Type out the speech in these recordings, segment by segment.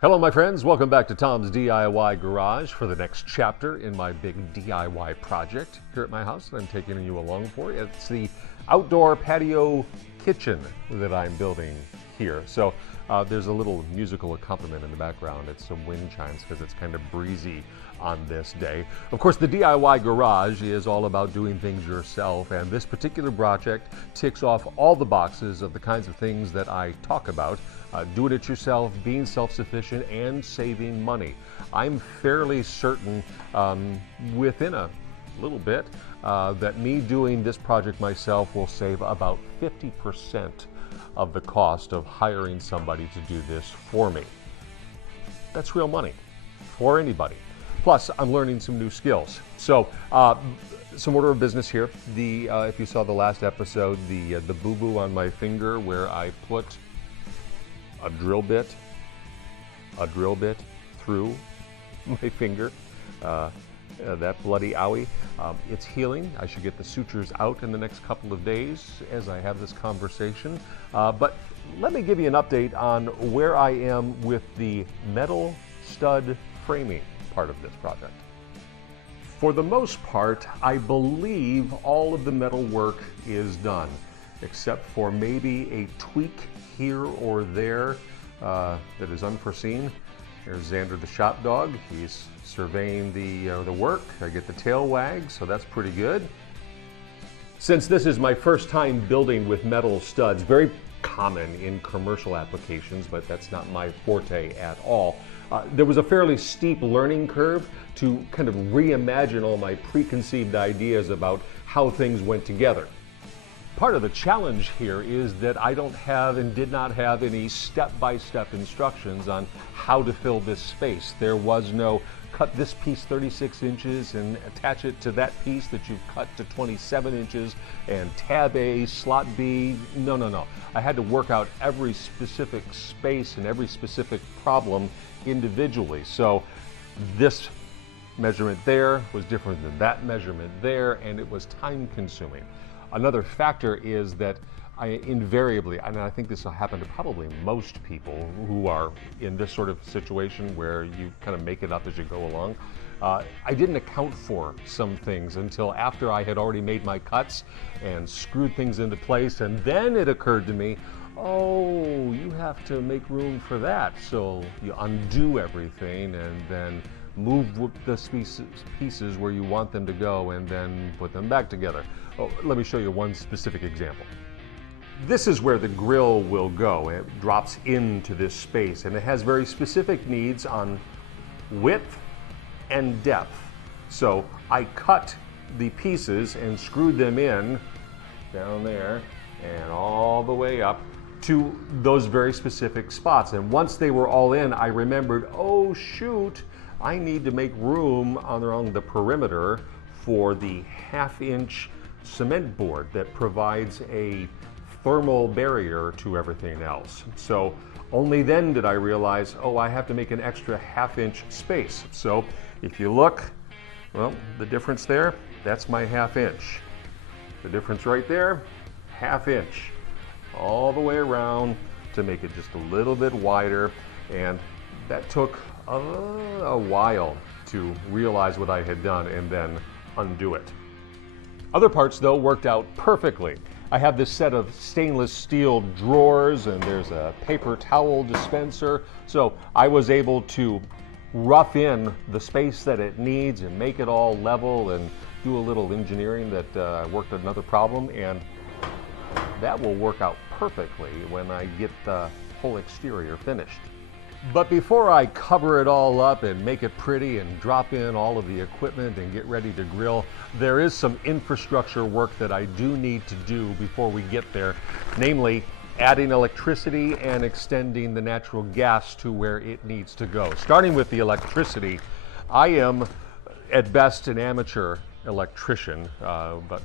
Hello my friends, welcome back to Tom's DIY Garage for the next chapter in my big DIY project here at my house that I'm taking you along for. It's the outdoor patio kitchen that I'm building here. So there's a little musical accompaniment in the background. It's some wind chimes because it's kind of breezy on this day. Of course, the DIY Garage is all about doing things yourself, and this particular project ticks off all the boxes of the kinds of things that I talk about. Doing it yourself, being self-sufficient, and saving money. I'm fairly certain within a little bit that me doing this project myself will save about 50% of the cost of hiring somebody to do this for me. That's real money for anybody. Plus, I'm learning some new skills. So, some order of business here. If you saw the last episode, the boo-boo on my finger where I put a drill bit through my finger. That bloody owie. It's healing. I should get the sutures out in the next couple of days as I have this conversation. But let me give you an update on where I am with the metal stud framing part of this project. For the most part, I believe all of the metal work is done, except for maybe a tweak here or there that is unforeseen. There's Xander the shop dog. He's surveying the work. I get the tail wag, so that's pretty good. Since this is my first time building with metal studs, very common in commercial applications, but that's not my forte at all. There was a fairly steep learning curve to kind of reimagine all my preconceived ideas about how things went together. Part of the challenge here is that I don't have and did not have any step-by-step instructions on how to fill this space. There was no cut this piece 36 inches and attach it to that piece that you've cut to 27 inches and tab A, slot B. No. I had to work out every specific space and every specific problem individually. So this measurement there was different than that measurement there, and it was time consuming. Another factor is that I invariably, and I think this will happen to probably most people who are in this sort of situation where you kind of make it up as you go along, I didn't account for some things until after I had already made my cuts and screwed things into place, and then it occurred to me, oh, you have to make room for that. So you undo everything and then move the pieces where you want them to go and then put them back together. Oh, let me show you one specific example. This is where the grill will go. It drops into this space and it has very specific needs on width and depth. So I cut the pieces and screwed them in down there and all the way up to those very specific spots. And once they were all in, I remembered, oh shoot, I need to make room along the perimeter for the 1/2-inch cement board that provides a thermal barrier to everything else. So only then did I realize, oh, I have to make an extra 1/2-inch space. So if you look, well, the difference there, that's my 1/2-inch. The difference right there, 1/2-inch. All the way around to make it just a little bit wider, and that took a while to realize what I had done and then undo it. Other parts though worked out perfectly. I have this set of stainless steel drawers and there's a paper towel dispenser, so I was able to rough in the space that it needs and make it all level and do a little engineering that worked another problem, and that will work out perfectly when I get the whole exterior finished. But before I cover it all up and make it pretty and drop in all of the equipment and get ready to grill, there is some infrastructure work that I do need to do before we get there, namely adding electricity and extending the natural gas to where it needs to go. Starting with the electricity, I am at best an amateur electrician, but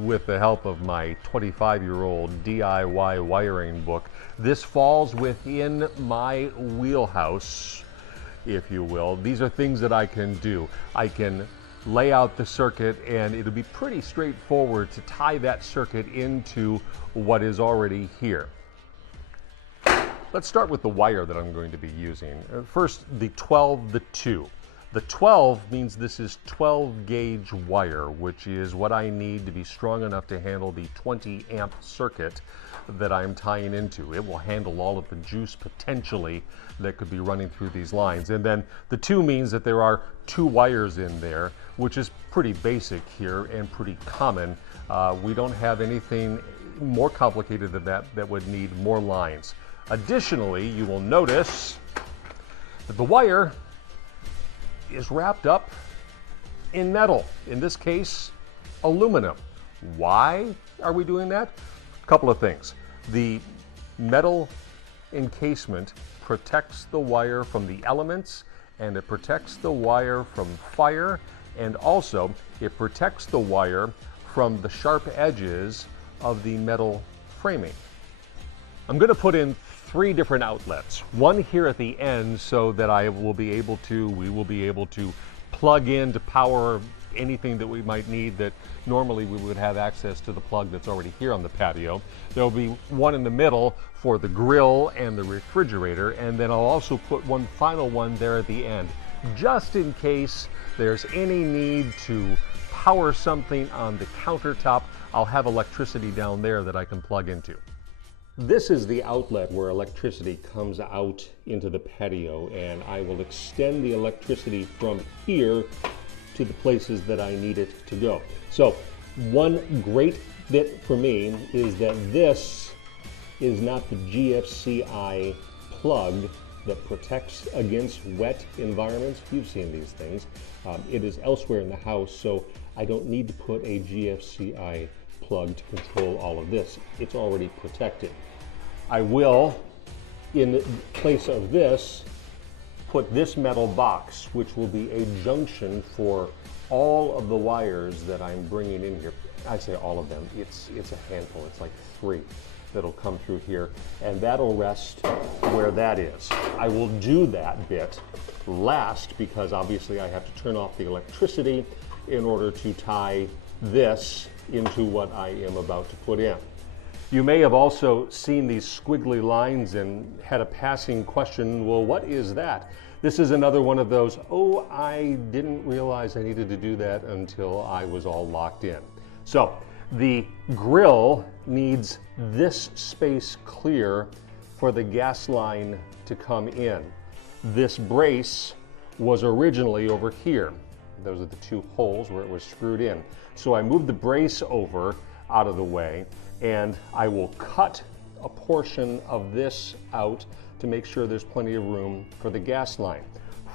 with the help of my 25-year-old DIY wiring book, this falls within my wheelhouse, if you will. These are things that I can do. I can lay out the circuit and it'll be pretty straightforward to tie that circuit into what is already here. Let's start with the wire that I'm going to be using. First, the 12, the 2. The 12 means this is 12 gauge wire, which is what I need to be strong enough to handle the 20 amp circuit that I'm tying into. It will handle all of the juice potentially that could be running through these lines. And then the 2 means that there are 2 wires in there, which is pretty basic here and pretty common. We don't have anything more complicated than that would need more lines. Additionally, you will notice that the wire is wrapped up in metal, in this case, aluminum. Why are we doing that? A couple of things. The metal encasement protects the wire from the elements, and it protects the wire from fire, and also it protects the wire from the sharp edges of the metal framing. I'm going to put in 3 different outlets. One here at the end so that we will be able to plug in to power anything that we might need that normally we would have access to the plug that's already here on the patio. There'll be one in the middle for the grill and the refrigerator, and then I'll also put one final one there at the end, just in case there's any need to power something on the countertop. I'll have electricity down there that I can plug into. This is the outlet where electricity comes out into the patio, and I will extend the electricity from here to the places that I need it to go. So one great bit for me is that this is not the GFCI plug that protects against wet environments. You've seen these things. It is elsewhere in the house, so I don't need to put a GFCI plug to control all of this. It's already protected. I will, in place of this, put this metal box, which will be a junction for all of the wires that I'm bringing in here. I say all of them. It's a handful. It's like 3 that'll come through here, and that'll rest where that is. I will do that bit last because obviously I have to turn off the electricity in order to tie this into what I am about to put in. You may have also seen these squiggly lines and had a passing question, well, what is that? This is another one of those, oh, I didn't realize I needed to do that until I was all locked in. So the grill needs this space clear for the gas line to come in. This brace was originally over here. Those are the 2 holes where it was screwed in. So I moved the brace over out of the way, and I will cut a portion of this out to make sure there's plenty of room for the gas line.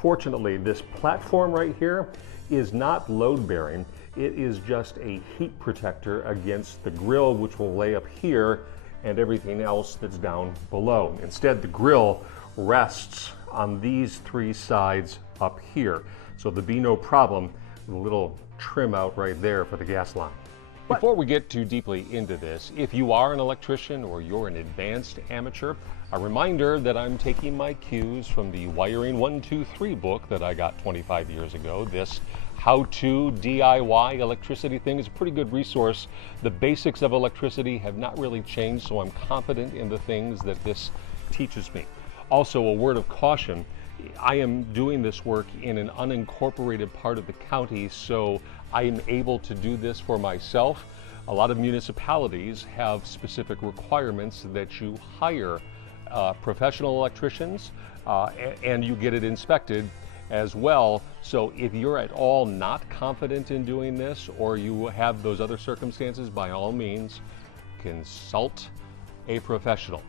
Fortunately, this platform right here is not load bearing. It is just a heat protector against the grill, which will lay up here, and everything else that's down below. Instead, the grill rests on these 3 sides up here. So there'll be no problem with a little trim out right there for the gas line. Before we get too deeply into this, if you are an electrician or you're an advanced amateur, a reminder that I'm taking my cues from the Wiring 1-2-3 book that I got 25 years ago. This how-to DIY electricity thing is a pretty good resource. The basics of electricity have not really changed, so I'm confident in the things that this teaches me. Also, a word of caution, I am doing this work in an unincorporated part of the county, so I am able to do this for myself. A lot of municipalities have specific requirements that you hire professional electricians and you get it inspected as well. So if you're at all not confident in doing this, or you have those other circumstances, by all means, consult a professional.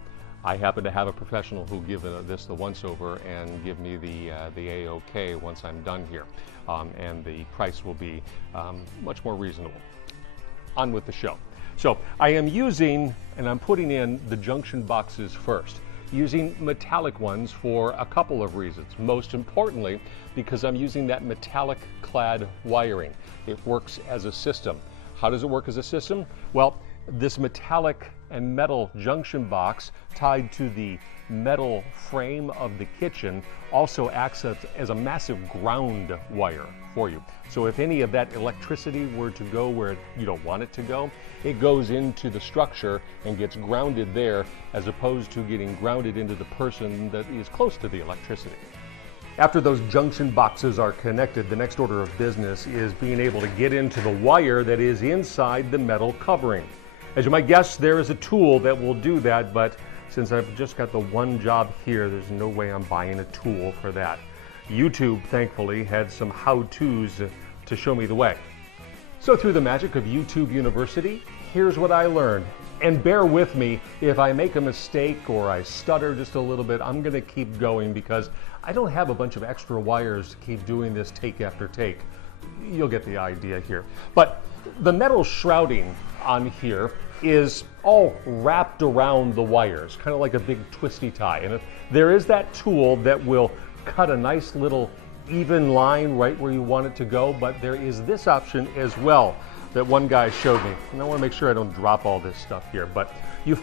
I happen to have a professional who give this the once over and give me the A-OK once I'm done here. And the price will be much more reasonable. On with the show. So I am using, and I'm putting in the junction boxes first, using metallic ones for a couple of reasons. Most importantly, because I'm using that metallic clad wiring. It works as a system. How does it work as a system? Well, this metallic and metal junction box tied to the metal frame of the kitchen also acts as a massive ground wire for you. So if any of that electricity were to go where you don't want it to go, it goes into the structure and gets grounded there, as opposed to getting grounded into the person that is close to the electricity. After those junction boxes are connected, the next order of business is being able to get into the wire that is inside the metal covering. As you might guess, there is a tool that will do that, but since I've just got the one job here, there's no way I'm buying a tool for that. YouTube, thankfully, had some how-tos to show me the way. So through the magic of YouTube University, here's what I learned. And bear with me if I make a mistake or I stutter just a little bit. I'm going to keep going because I don't have a bunch of extra wires to keep doing this take after take. You'll get the idea here. But the metal shrouding on here is all wrapped around the wires, kind of like a big twisty tie. And there is that tool that will cut a nice little even line right where you want it to go, but there is this option as well that one guy showed me. And I want to make sure I don't drop all this stuff here. But you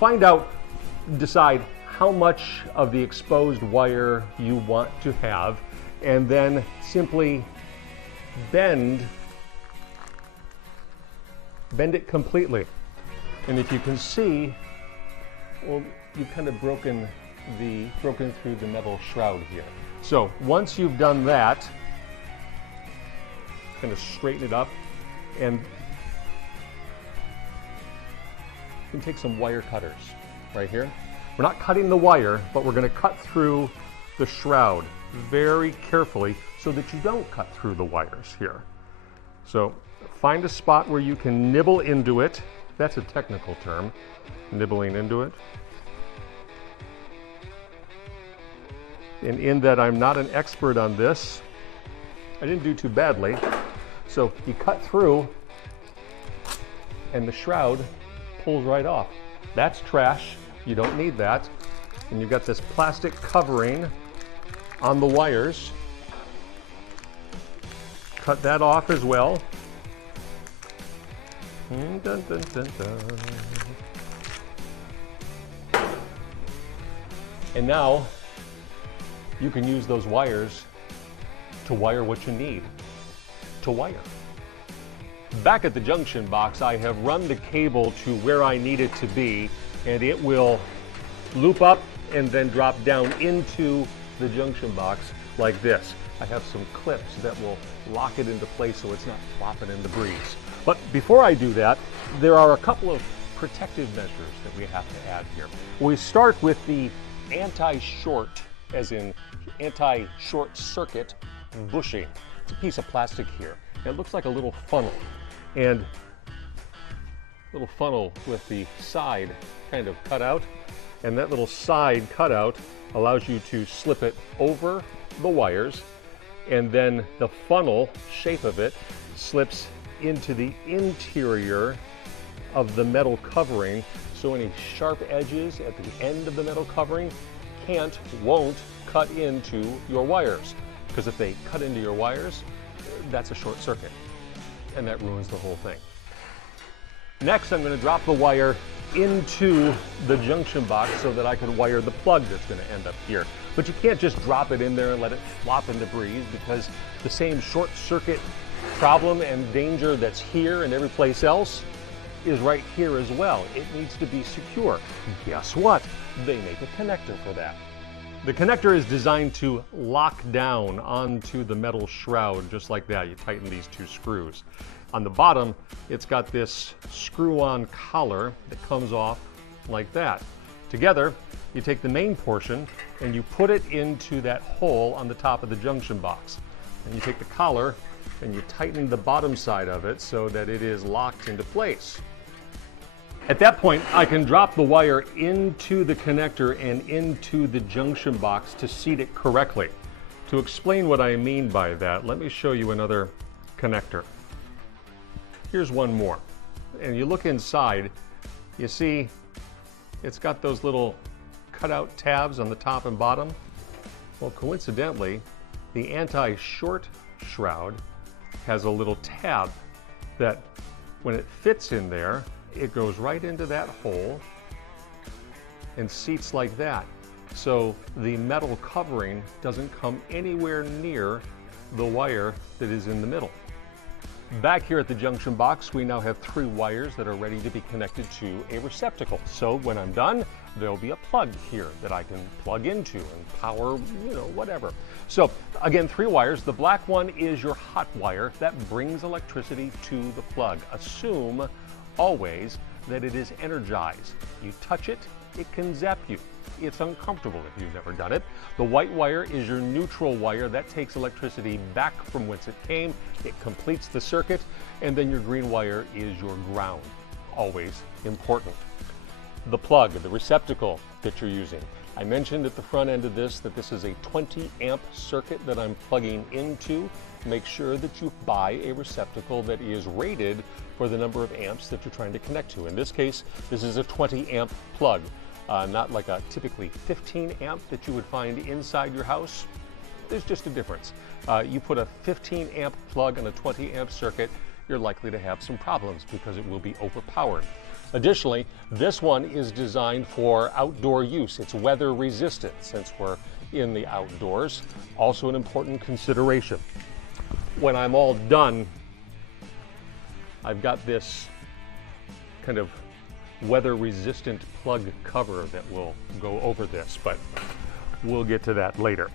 decide how much of the exposed wire you want to have, and then simply bend it completely. And if you can see, well, you've kind of broken through the metal shroud here. So once you've done that, kind of straighten it up, and you can take some wire cutters right here. We're not cutting the wire, but we're going to cut through the shroud very carefully so that you don't cut through the wires here. So find a spot where you can nibble into it. That's a technical term, nibbling into it. And in that I'm not an expert on this, I didn't do too badly. So you cut through and the shroud pulls right off. That's trash, you don't need that. And you've got this plastic covering on the wires. Cut that off as well. Dun, dun, dun, dun. And now you can use those wires to wire what you need to wire. Back at the junction box, I have run the cable to where I need it to be, and it will loop up and then drop down into the junction box like this. I have some clips that will lock it into place so it's not flopping in the breeze. But before I do that, there are a couple of protective measures that we have to add here. We start with the anti-short, as in anti-short circuit bushing. It's a piece of plastic here. It looks like a little funnel, and little funnel with the side kind of cut out, and that little side cutout allows you to slip it over the wires, and then the funnel shape of it slips into the interior of the metal covering, so any sharp edges at the end of the metal covering won't cut into your wires, because if they cut into your wires, that's a short circuit, and that ruins the whole thing. Next, I'm going to drop the wire into the junction box so that I can wire the plug that's going to end up here. But you can't just drop it in there and let it flop in the breeze, because the same short circuit problem and danger that's here and every place else is right here as well. It needs to be secure. Guess what? They make a connector for that. The connector is designed to lock down onto the metal shroud just like that. You tighten these two screws. On the bottom, it's got this screw-on collar that comes off like that. Together, you take the main portion and you put it into that hole on the top of the junction box. And you take the collar and you tighten the bottom side of it so that it is locked into place. At that point, I can drop the wire into the connector and into the junction box to seat it correctly. To explain what I mean by that, let me show you another connector. Here's one more. And you look inside, you see it's got those little cutout tabs on the top and bottom. Well, coincidentally, the anti-short shroud has a little tab that when it fits in there, it goes right into that hole and seats like that. So the metal covering doesn't come anywhere near the wire that is in the middle. Back here at the junction box, we now have 3 wires that are ready to be connected to a receptacle. So when I'm done, there'll be a plug here that I can plug into and power, whatever. So again, 3 wires. The black one is your hot wire that brings electricity to the plug. Assume always that it is energized. You touch it, it can zap you. It's uncomfortable if you've never done it. The white wire is your neutral wire that takes electricity back from whence it came. It completes the circuit. And then your green wire is your ground. Always important. The plug, the receptacle that you're using. I mentioned at the front end of this that this is a 20 amp circuit that I'm plugging into. Make sure that you buy a receptacle that is rated for the number of amps that you're trying to connect to. In this case, this is a 20 amp plug. Not like a typically 15 amp that you would find inside your house. There's just a difference. You put a 15 amp plug on a 20 amp circuit, you're likely to have some problems because it will be overpowered. Additionally, this one is designed for outdoor use. It's weather resistant since we're in the outdoors. Also an important consideration. When I'm all done, I've got this kind of weather resistant plug cover that will go over this, but we'll get to that later.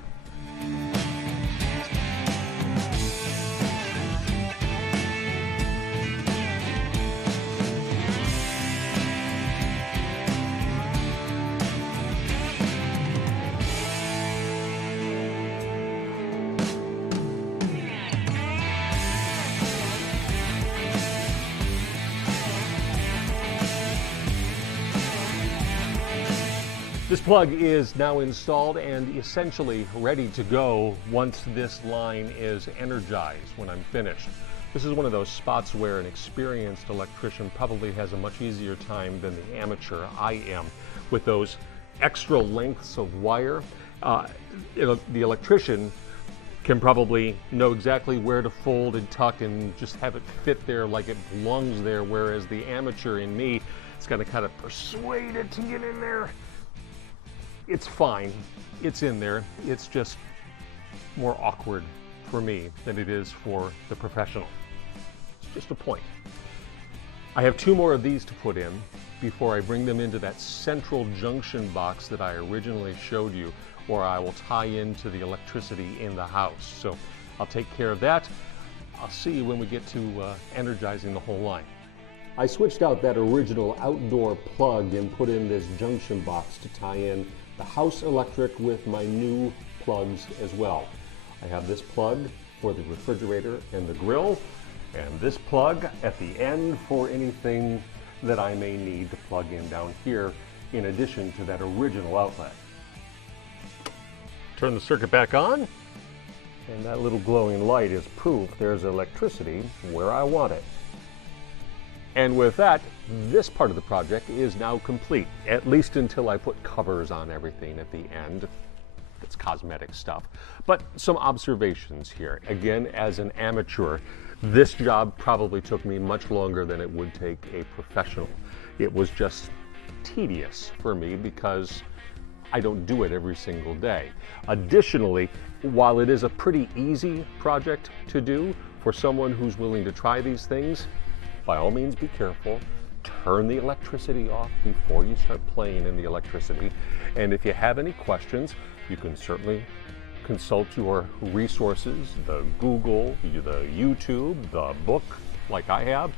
This plug is now installed and essentially ready to go once this line is energized when I'm finished. This is one of those spots where an experienced electrician probably has a much easier time than the amateur I am with those extra lengths of wire. The electrician can probably know exactly where to fold and tuck and just have it fit there like it belongs there, whereas the amateur in me is going to kind of persuade it to get in there. It's fine, it's in there, it's just more awkward for me than it is for the professional. It's just a point. I have 2 more of these to put in before I bring them into that central junction box that I originally showed you, where I will tie into the electricity in the house. So I'll take care of that. I'll see you when we get to energizing the whole line. I switched out that original outdoor plug and put in this junction box to tie in the house electric with my new plugs as well. I have this plug for the refrigerator and the grill, and this plug at the end for anything that I may need to plug in down here in addition to that original outlet. Turn the circuit back on, and that little glowing light is proof there's electricity where I want it. And with that, this part of the project is now complete, at least until I put covers on everything at the end. It's cosmetic stuff. But some observations here. Again, as an amateur, this job probably took me much longer than it would take a professional. It was just tedious for me because I don't do it every single day. Additionally, while it is a pretty easy project to do for someone who's willing to try these things, by all means be careful. Turn the electricity off before you start playing in the electricity. And if you have any questions, you can certainly consult your resources, the Google, the YouTube, the book, like I have.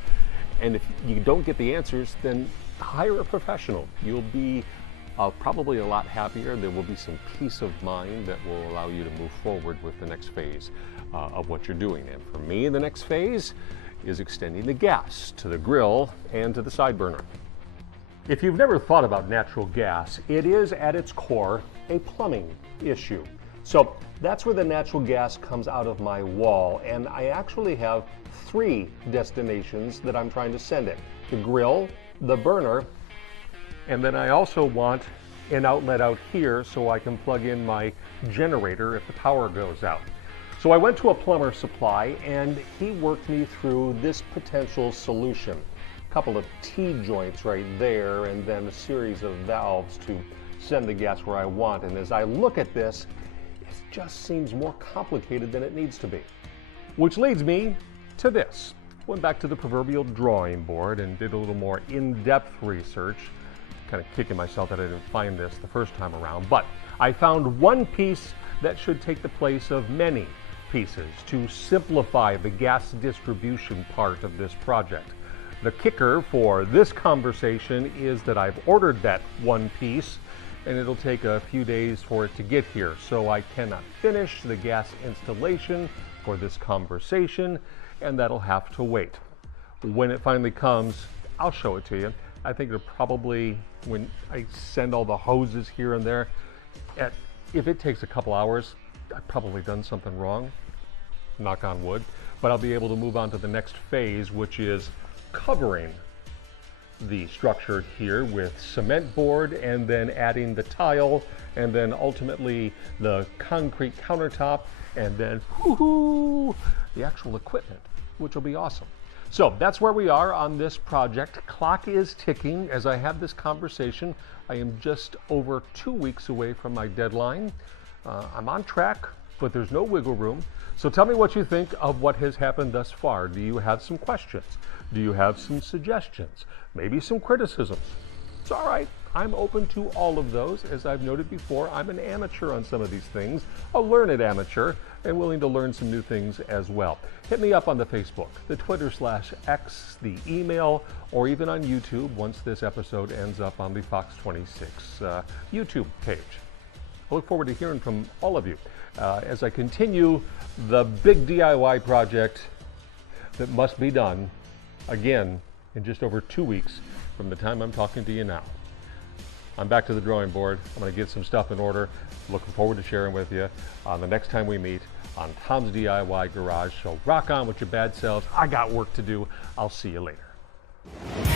And if you don't get the answers, then hire a professional. You'll be probably a lot happier. There will be some peace of mind that will allow you to move forward with the next phase of what you're doing. And for me, the next phase is extending the gas to the grill and to the side burner. If you've never thought about natural gas, it is at its core a plumbing issue. So that's where the natural gas comes out of my wall, and I actually have 3 destinations that I'm trying to send it. The grill, the burner, and then I also want an outlet out here so I can plug in my generator if the power goes out. So I went to a plumber supply and he worked me through this potential solution. A couple of T-joints right there, and then a series of valves to send the gas where I want. And as I look at this, it just seems more complicated than it needs to be. Which leads me to this. Went back to the proverbial drawing board and did a little more in-depth research. Kind of kicking myself that I didn't find this the first time around, but I found one piece that should take the place of many pieces to simplify the gas distribution part of this project. The kicker for this conversation is that I've ordered that one piece and it'll take a few days for it to get here, so I cannot finish the gas installation for this conversation, and that'll have to wait. When it finally comes, I'll show it to you. I think it'll probably, when I send all the hoses here and there, if it takes a couple hours, I've probably done something wrong, knock on wood, but I'll be able to move on to the next phase, which is covering the structure here with cement board, and then adding the tile, and then ultimately the concrete countertop, and then the actual equipment, which will be awesome. So that's where we are on this project. Clock is ticking as I have this conversation. I am just over 2 weeks away from my deadline. I'm on track, but there's no wiggle room. So tell me what you think of what has happened thus far. Do you have some questions? Do you have some suggestions? Maybe some criticisms? It's all right. I'm open to all of those. As I've noted before, I'm an amateur on some of these things, a learned amateur, and willing to learn some new things as well. Hit me up on the Facebook, the Twitter/X, the email, or even on YouTube once this episode ends up on the Fox 26 YouTube page. I look forward to hearing from all of you as I continue the big DIY project that must be done again in just over 2 weeks from the time I'm talking to you now. I'm back to the drawing board. I'm going to get some stuff in order. Looking forward to sharing with you on the next time we meet on Tom's DIY Garage. So rock on with your bad selves. I got work to do. I'll see you later.